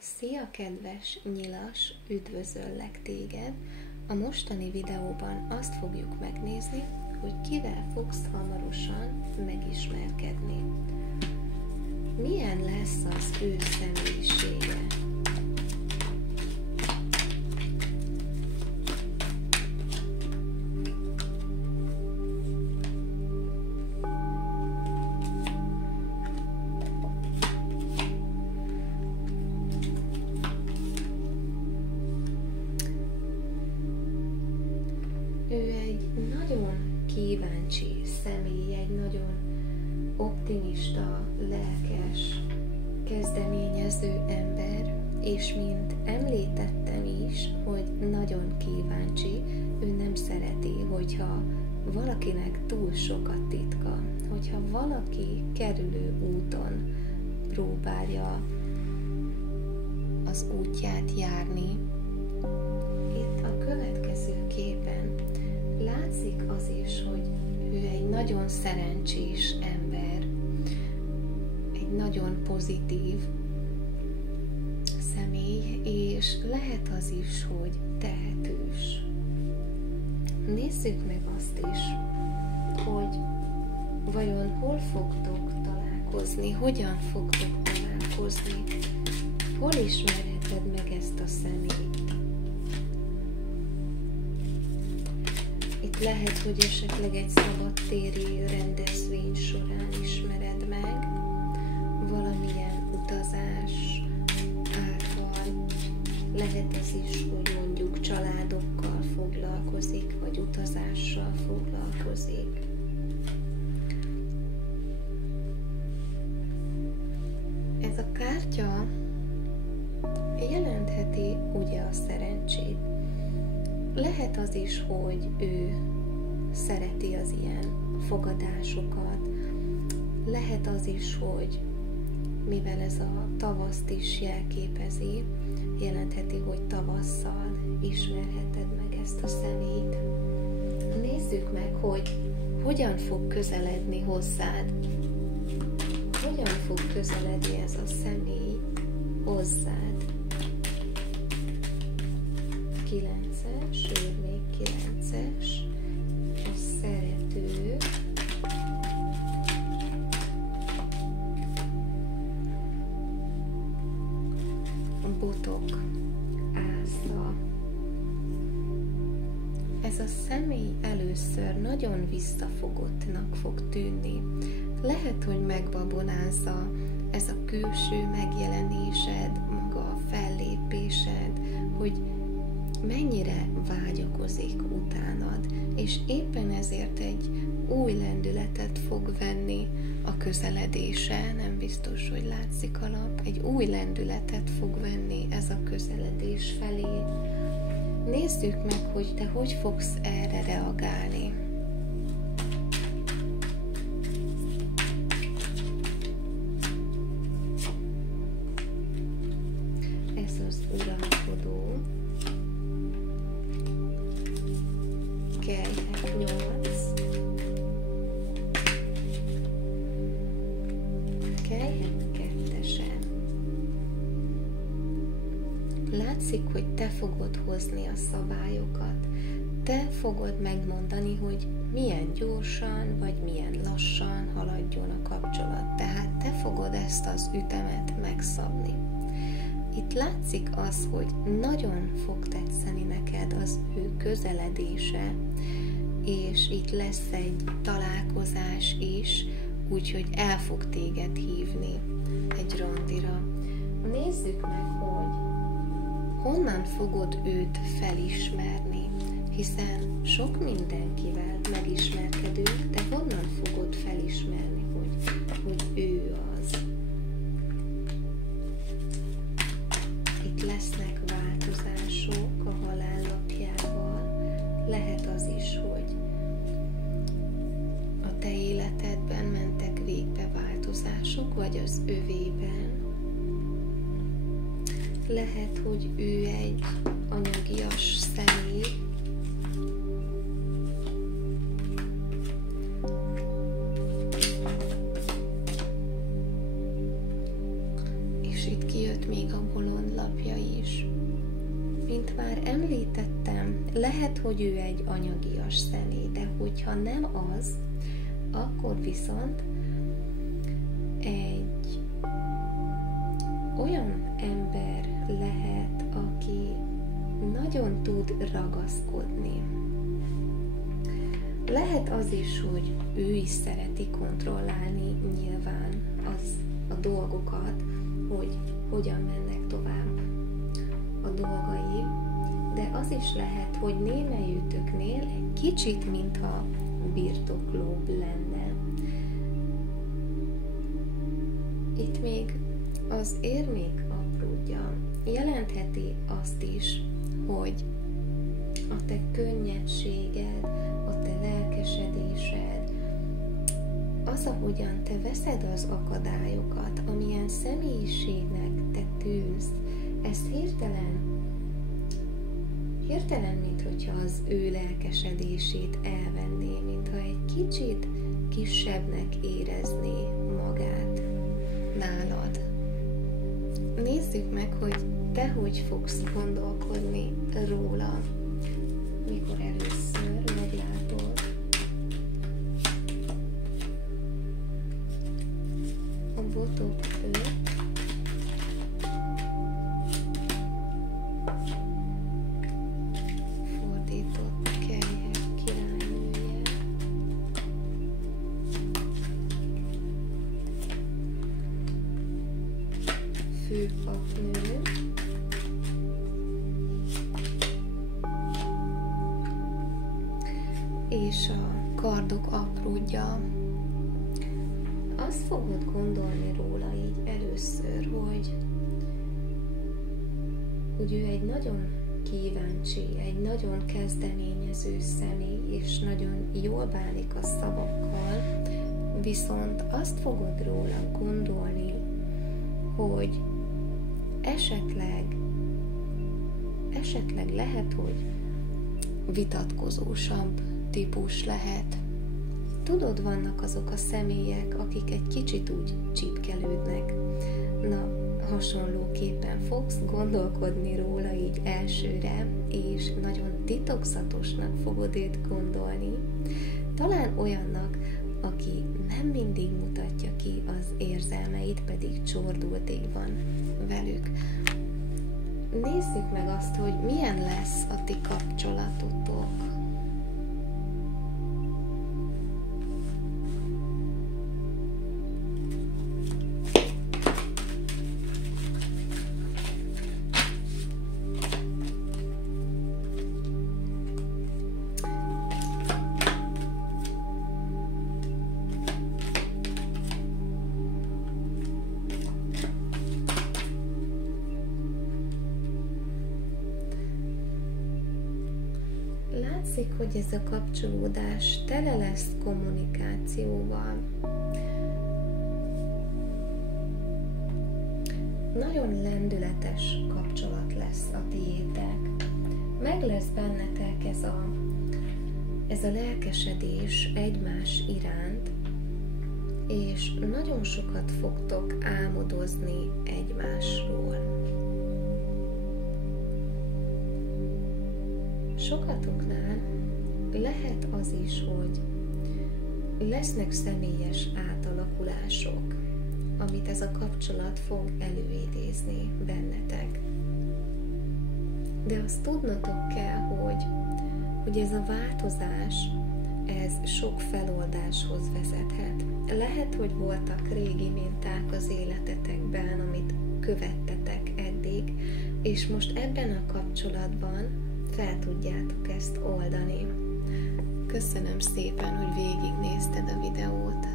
Szia kedves nyilas, üdvözöllek téged! A mostani videóban azt fogjuk megnézni, hogy kivel fogsz hamarosan megismerkedni. Milyen lesz az ő személyisége? Ő egy nagyon kíváncsi személy, egy nagyon optimista, lelkes, kezdeményező ember, és mint említettem is, hogy nagyon kíváncsi, ő nem szereti, hogyha valakinek túl sok a titka, hogyha valaki kerülő úton próbálja az útját járni. Itt a következő képen látszik az is, hogy ő egy nagyon szerencsés ember, egy nagyon pozitív személy, és lehet az is, hogy tehetős. Nézzük meg azt is, hogy vajon hol fogtok találkozni, hogyan fogtok találkozni, hol ismerheted meg ezt a személyt. Itt lehet, hogy esetleg egy szabadtéri rendezvény során ismered meg, valamilyen utazás által, lehet ez is, hogy mondjuk családokkal foglalkozik, vagy utazással foglalkozik. Ez a kártya jelentheti ugye a szerencsét. Lehet az is, hogy ő szereti az ilyen fogadásokat, lehet az is, hogy mivel ez a tavaszt is jelképezi, jelentheti, hogy tavasszal ismerheted meg ezt a személyt. Nézzük meg, hogy hogyan fog közeledni hozzád. Hogyan fog közeledni ez a személy hozzád. 9-es, sőt még 9-es, a szerető, a botok, ázda. Ez a személy először nagyon visszafogottnak fog tűnni. Lehet, hogy megbabonázza ez a külső megjelenésed, maga a fellépésed, hogy mennyire vágyakozik utánad, és éppen ezért egy új lendületet fog venni a közeledése, nem biztos, hogy látszik a lap, egy új lendületet fog venni ez a közeledés felé. Nézzük meg, hogy te hogy fogsz erre reagálni. Ez az uralkodó. Kelyhek 8, kelyhek 2-esen. Látszik, hogy te fogod hozni a szabályokat, te fogod megmondani, hogy milyen gyorsan vagy milyen lassan haladjon a kapcsolat, tehát te fogod ezt az ütemet megszabni. Itt látszik az, hogy nagyon fog tetszeni neked az ő közeledése, és itt lesz egy találkozás is, úgyhogy el fog téged hívni egy randira. Nézzük meg, hogy honnan fogod őt felismerni, hiszen sok mindenkivel megismerkedünk, de honnan fogod felismerni, hogy ő az. Itt lesznek változások a halállapjával, lehet az is, hogy a te életedben mentek végbe változások, vagy az övében. Lehet, hogy ő egy anyagias személy, és itt kijött még a bolond említettem, lehet, hogy ő egy anyagias személy, de hogyha nem az, akkor viszont egy olyan ember lehet, aki nagyon tud ragaszkodni. Lehet az is, hogy ő is szereti kontrollálni nyilván a dolgokat, hogy hogyan mennek tovább a dolgai, de az is lehet, hogy némelyütöknél egy kicsit, mintha birtoklóbb lenne. Itt még az érmék apródja jelentheti azt is, hogy a te könnyedséged, a te lelkesedésed, az, ahogyan te veszed az akadályokat, amilyen személyiségnek te tűnsz, ez hirtelen, mint hogyha az ő lelkesedését elvenné, mintha egy kicsit kisebbnek érezné magát nálad. Nézzük meg, hogy te hogy fogsz gondolkodni róla, mikor először meglátod. A botok 5, fordított kelyhek királynője, főpapnő, és a kardok apródja. Azt fogod gondolni róla így először, hogy ő egy nagyon kíváncsi, egy nagyon kezdeményező személy, és nagyon jól bánik a szavakkal, viszont azt fogod róla gondolni, hogy esetleg lehet, hogy vitatkozósabb típus lehet. Tudod, vannak azok a személyek, akik egy kicsit úgy csípkelődnek. Na, hasonlóképpen fogsz gondolkodni róla így elsőre, és nagyon titokzatosnak fogod őt gondolni. Talán olyannak, aki nem mindig mutatja ki az érzelmeit, pedig csordultig van velük. Nézzük meg azt, hogy milyen lesz a ti kapcsolatotok. Látszik, hogy ez a kapcsolódás tele lesz kommunikációval. Nagyon lendületes kapcsolat lesz a tiétek. Meg lesz bennetek ez a lelkesedés egymás iránt, és nagyon sokat fogtok álmodozni egymásról. Sokatoknál lehet az is, hogy lesznek személyes átalakulások, amit ez a kapcsolat fog előidézni bennetek. De azt tudnotok kell, hogy ez a változás, ez sok feloldáshoz vezethet. Lehet, hogy voltak régi minták az életetekben, amit követtetek eddig, és most ebben a kapcsolatban fel tudjátok ezt oldani. Köszönöm szépen, hogy végignézted a videót.